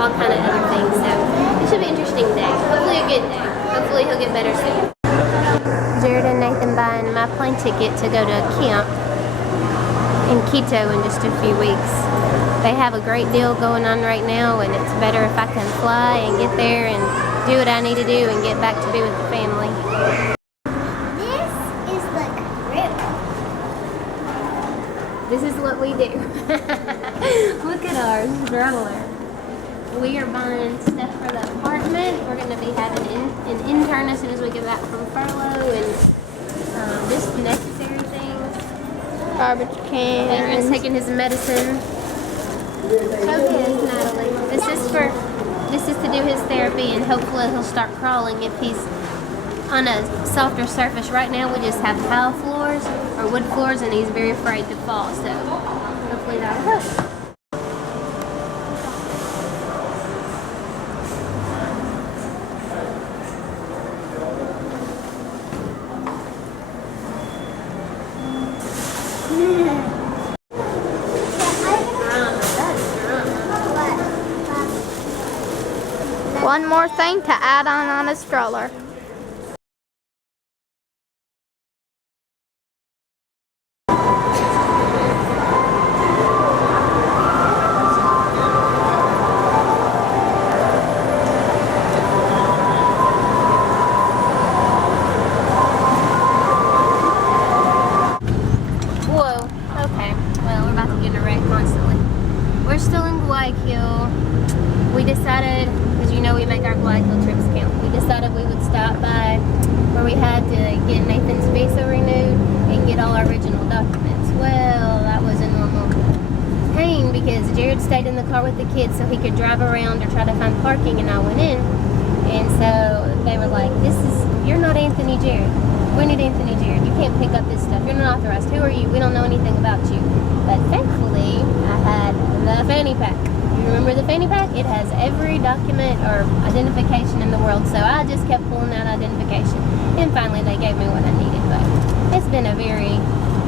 all kind of other things. So it should be an interesting day. Hopefully a good day. Hopefully he'll get better soon. Jared and Nathan buying my plane ticket to go to a camp in Quito in just a few weeks. They have a great deal going on right now, and it's better if I can fly and get there and do what I need to do and get back to be with the family. This is the crib. This is what we do. Look at our stroller. We are buying stuff for the apartment. We're going to be having an intern as soon as we get back from furlough, and just necessary things. Garbage can. Adrian's taking his medicine. Okay, Natalie. This is to do his therapy, and hopefully he'll start crawling if he's on a softer surface. Right now we just have tile floors or wood floors, and he's very afraid to fall. So hopefully that'll help. One more thing to add on a stroller. Whoa, okay. Well, we're about to get in a wreck constantly. We're still in Guayaquil. We decided, because you know we make our Guayaquil trips count, we decided we would stop by where we had to get Nathan's visa renewed and get all our original documents. Well, that was a normal pain because Jared stayed in the car with the kids so he could drive around or try to find parking, and I went in. And so they were like, you're not Anthony Jared. We need Anthony Jared. You can't pick up this stuff. You're not authorized. Who are you? We don't know anything about you. But thankfully, I had the fanny pack. You remember the fanny pack? It has every document or identification in the world. So I just kept pulling out identification. And finally, they gave me what I needed. But it's been a very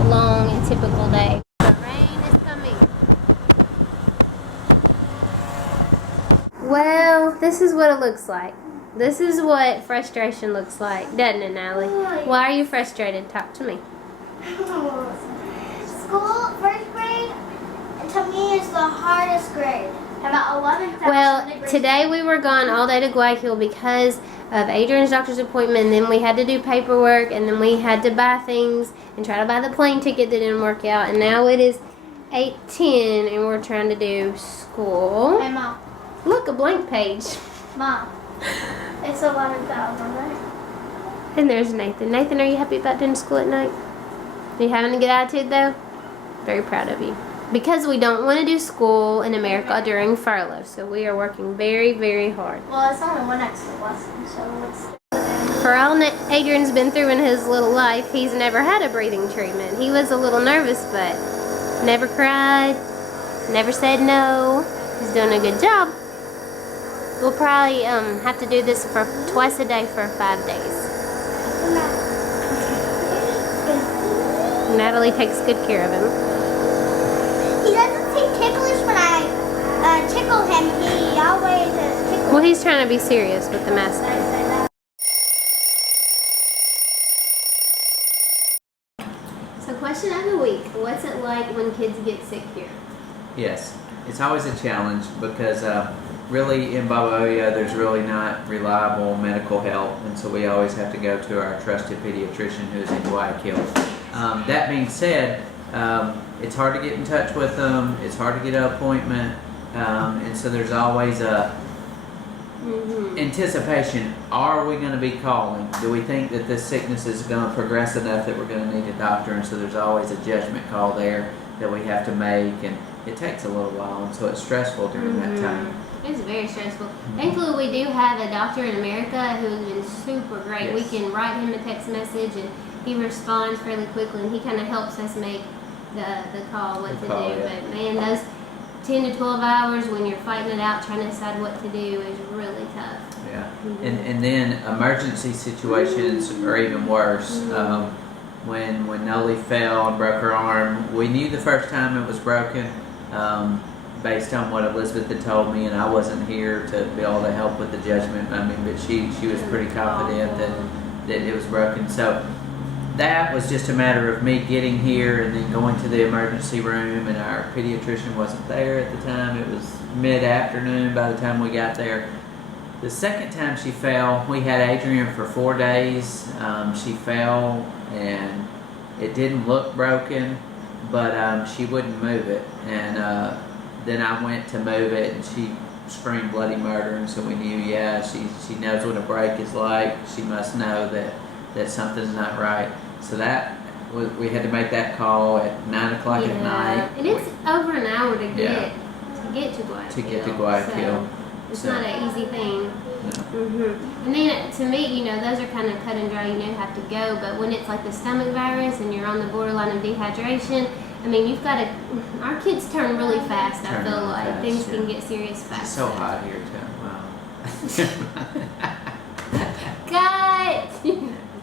long and typical day. The rain is coming. Well, this is what it looks like. This is what frustration looks like, doesn't it, Natalie? Why are you frustrated? Talk to me. School, first grade, to me is the hardest grade. About 11th. Well, today we were gone all day to Guayaquil because of Adrian's doctor's appointment, and then we had to do paperwork, and then we had to buy things and try to buy the plane ticket that didn't work out, and now it is 8:10 and we're trying to do school. Hey, Mom. Look, a blank page. Mom, it's 11,000, right? And there's Nathan. Nathan, are you happy about doing school at night? Are you having a good attitude, though? Very proud of you. Because we don't want to do school in America during furlough, so we are working very, very hard. Well, it's only one extra lesson, so it's... For all Adrian's been through in his little life, he's never had a breathing treatment. He was a little nervous, but never cried, never said no. He's doing a good job. We'll probably have to do this for twice a day for 5 days. Natalie takes good care of him. He doesn't seem ticklish when I tickle him. He always is ticklish. Well, he's trying to be serious with the mask on. So question of the week, what's it like when kids get sick here? Yes, it's always a challenge because really in Babahoyo there's really not reliable medical help, and so we always have to go to our trusted pediatrician who's in Guayaquil. That being said, it's hard to get in touch with them, it's hard to get an appointment, and so there's always a anticipation. Are we going to be calling? Do we think that this sickness is going to progress enough that we're going to need a doctor? And so there's always a judgment call there that we have to make, and it takes a little while, and so it's stressful during that time. It's very stressful. Thankfully, we do have a doctor in America who has been super great. Yes. We can write him a text message, and he responds fairly quickly, and he kind of helps us make the call, what to do. Yeah. But man, those 10 to 12 hours when you're fighting it out, trying to decide what to do is really tough. Yeah, and then emergency situations are even worse. When Noli fell and broke her arm, we knew the first time it was broken, based on what Elizabeth had told me, and I wasn't here to be able to help with the judgment. I mean, but she was pretty confident that it was broken. So that was just a matter of me getting here and then going to the emergency room, and our pediatrician wasn't there at the time. It was mid-afternoon by the time we got there. The second time she fell, we had Adrian for 4 days. She fell and it didn't look broken, but she wouldn't move it. And then I went to move it and she screamed bloody murder, and so we knew, yeah, she knows what a break is like. She must know that something's not right. So that we had to make that call at 9 o'clock at night. And it's over an hour to get Yeah. to Guayaquil. To get to Guayaquil. So it's not an easy thing. No. And then to me, you know, those are kind of cut and dry. You know, you have to go. But when it's like the stomach virus and you're on the borderline of dehydration, I mean, you've got to. Our kids turn really fast. I feel like fast, things yeah. can get serious fast. It's so hot here too. Wow. Cut.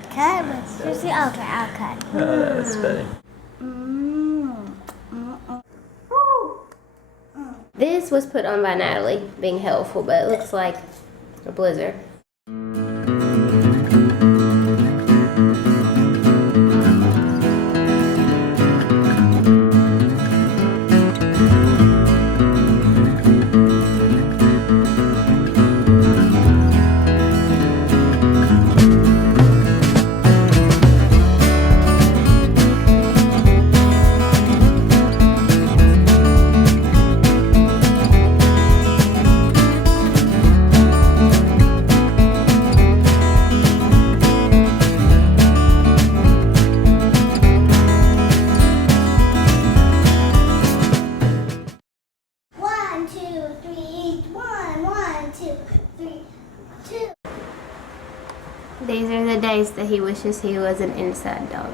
Cut. Seriously, okay, I'll cut. Oh, that's funny. This was put on by Natalie, being helpful, but it looks like a blizzard. These are the days that he wishes he was an inside dog.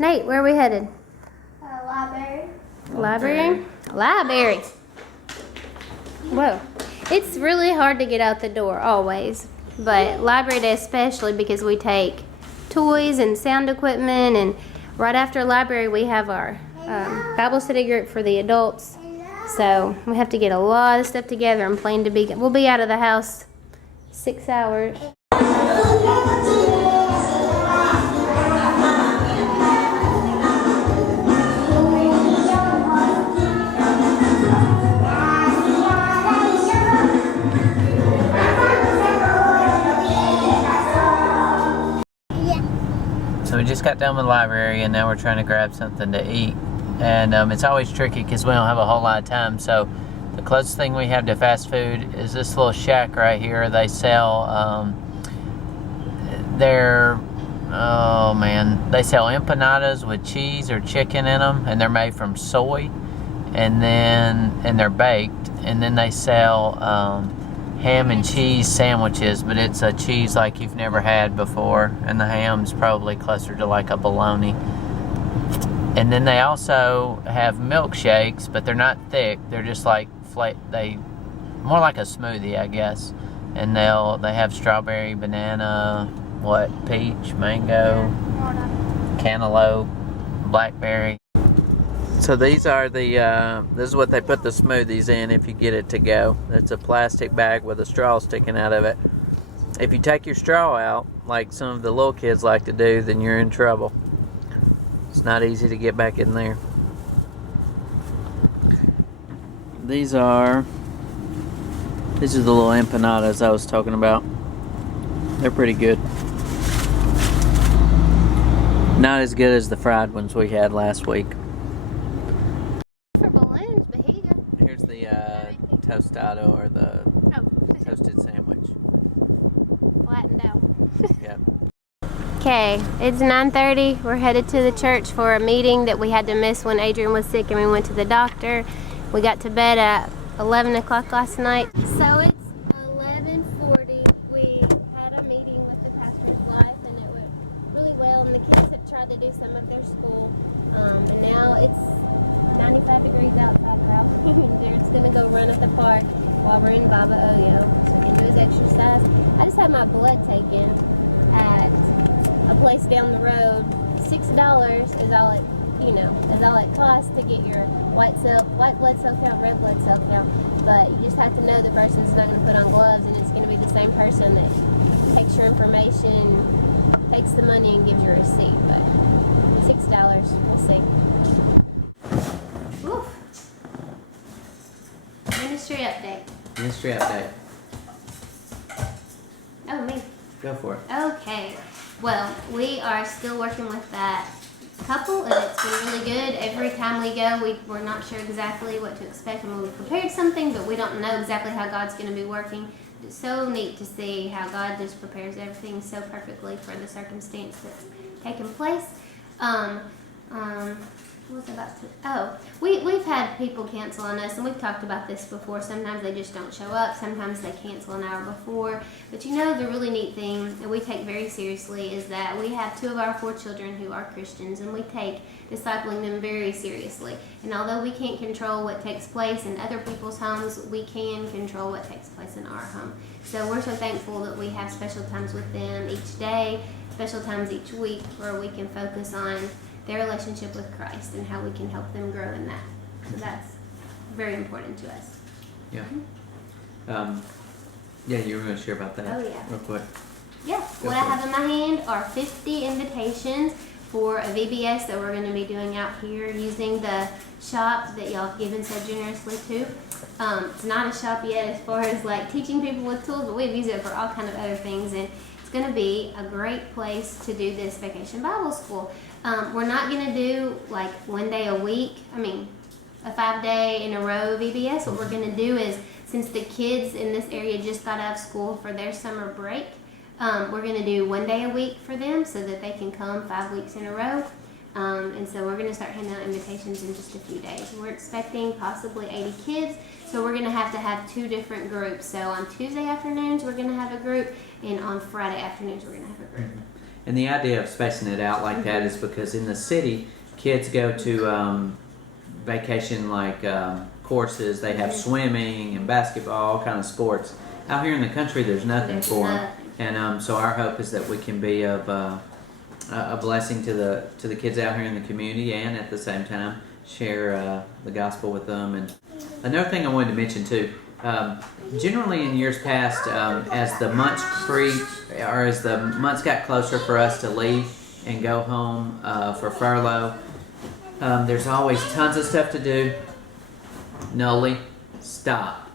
Nate, where are we headed? Library. Library? Library. Whoa. It's really hard to get out the door, always. But library day especially, because we take toys and sound equipment, and right after library we have our Bible study group for the adults. So we have to get a lot of stuff together and plan to be. We'll be out of the house 6 hours. So we just got done with the library, and now we're trying to grab something to eat. And it's always tricky because we don't have a whole lot of time. So the closest thing we have to fast food is this little shack right here. They sell they sell empanadas with cheese or chicken in them, and they're made from soy, and they're baked. And then they sell ham and cheese sandwiches, but it's a cheese like you've never had before, and the ham's probably closer to like a bologna. And then they also have milkshakes, but they're not thick. They're just like more like a smoothie, I guess. And they have strawberry, banana, peach, mango, cantaloupe, blackberry. So these are this is what they put the smoothies in if you get it to go. It's a plastic bag with a straw sticking out of it. If you take your straw out, like some of the little kids like to do, then you're in trouble. It's not easy to get back in there. These are the little empanadas I was talking about. They're pretty good. Not as good as the fried ones we had last week. For balloons, Bahia. Here's the tostado, or the toasted sandwich. Flattened out. Yep. Okay, it's 9:30. We're headed to the church for a meeting that we had to miss when Adrian was sick and we went to the doctor. We got to bed at 11 o'clock last night. So it's 11:40. We had a meeting with the pastor's wife, and it went really well, and the kids have tried to do some of their school. And now it's 95 degrees outside. Jared's gonna go run at the park while we're in Baba Oyo, so he can do his exercise. I just had my blood taken at a place down the road. $6 is all it, all it costs to get your white blood cell count, red blood cell count. But you just have to know the person's not going to put on gloves, and it's going to be the same person that takes your information, takes the money, and gives you a receipt. But $6, we'll see. Woof. Ministry update. Ministry update. Oh, me. Go for it. Okay. Well, we are still working with that couple, and it's been really good. Every time we go, we're not sure exactly what to expect. I mean, we've prepared something, but we don't know exactly how God's going to be working. It's so neat to see how God just prepares everything so perfectly for the circumstance that's taken place. What was I about to? Oh, we've had people cancel on us, and we've talked about this before. Sometimes they just don't show up. Sometimes they cancel an hour before. But you know, the really neat thing that we take very seriously is that we have 2 of our 4 children who are Christians, and we take discipling them very seriously. And although we can't control what takes place in other people's homes, we can control what takes place in our home. So we're so thankful that we have special times with them each day, special times each week, where we can focus on their relationship with Christ and how we can help them grow in that. So that's very important to us. Yeah. Yeah, you were going to share about that. Oh, yeah. Real quick. Yeah, what I have in my hand are 50 invitations for a VBS that we're going to be doing out here using the shop that y'all have given so generously to. It's not a shop yet as far as like teaching people with tools, but we've used it for all kind of other things, and it's going to be a great place to do this Vacation Bible School. We're not going to do like one day a week, a 5-day in a row VBS. What we're going to do is, since the kids in this area just got out of school for their summer break, we're going to do 1 day a week for them so that they can come 5 weeks in a row. And so we're going to start handing out invitations in just a few days. We're expecting possibly 80 kids, so we're going to have 2 different groups. So on Tuesday afternoons, we're going to have a group, and on Friday afternoons, we're going to have a group. And the idea of spacing it out like that is because in the city, kids go to vacation courses. They have swimming and basketball, all kind of sports. Out here in the country, there's nothing for them. And so our hope is that we can be of a blessing to the kids out here in the community, and at the same time share the gospel with them. And another thing I wanted to mention too. Generally in years past, as the months as the months got closer for us to leave and go home for furlough, there's always tons of stuff to do. Nolly, stop.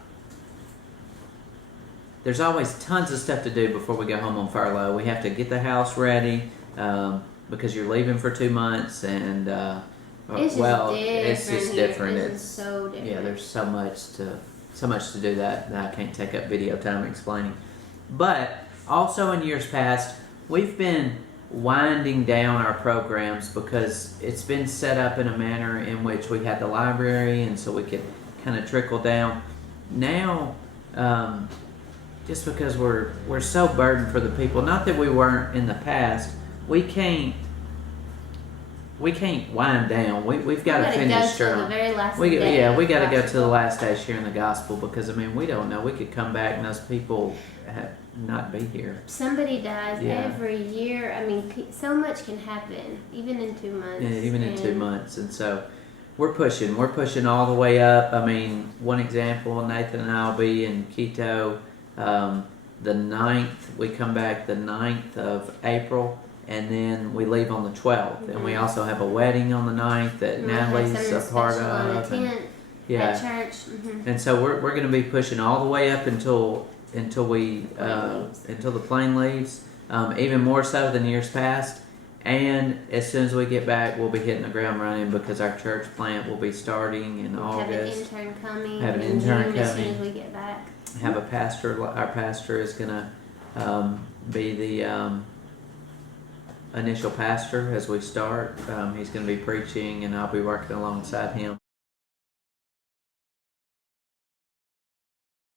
There's always tons of stuff to do before we go home on furlough. We have to get the house ready because you're leaving for 2 months, and it's just different. It's so different. Yeah, there's so much to do that I can't take up video time explaining. But also in years past, we've been winding down our programs because it's been set up in a manner in which we had the library, and so we could kind of trickle down. Now, just because we're so burdened for the people, not that we weren't in the past, we can't wind down. We've got to finish strong. We got to go to the last day sharing the gospel, because we don't know. We could come back and those people not be here. Somebody dies every year. So much can happen, even in 2 months. Yeah, even in 2 months, and so we're pushing all the way up. One example: Nathan and I will be in Quito the 9th. We come back the 9th of April. And then we leave on the 12th. And we also have a wedding on the 9th that Natalie's a part of. At church. And so we're going to be pushing all the way up until the plane leaves. Even more so than years past. And as soon as we get back, we'll be hitting the ground running, because our church plant will be starting in August. Have an intern coming. Have an intern coming. As soon as we get back. Have a pastor. Our pastor is going to be the initial pastor as we start. He's going to be preaching, and I'll be working alongside him.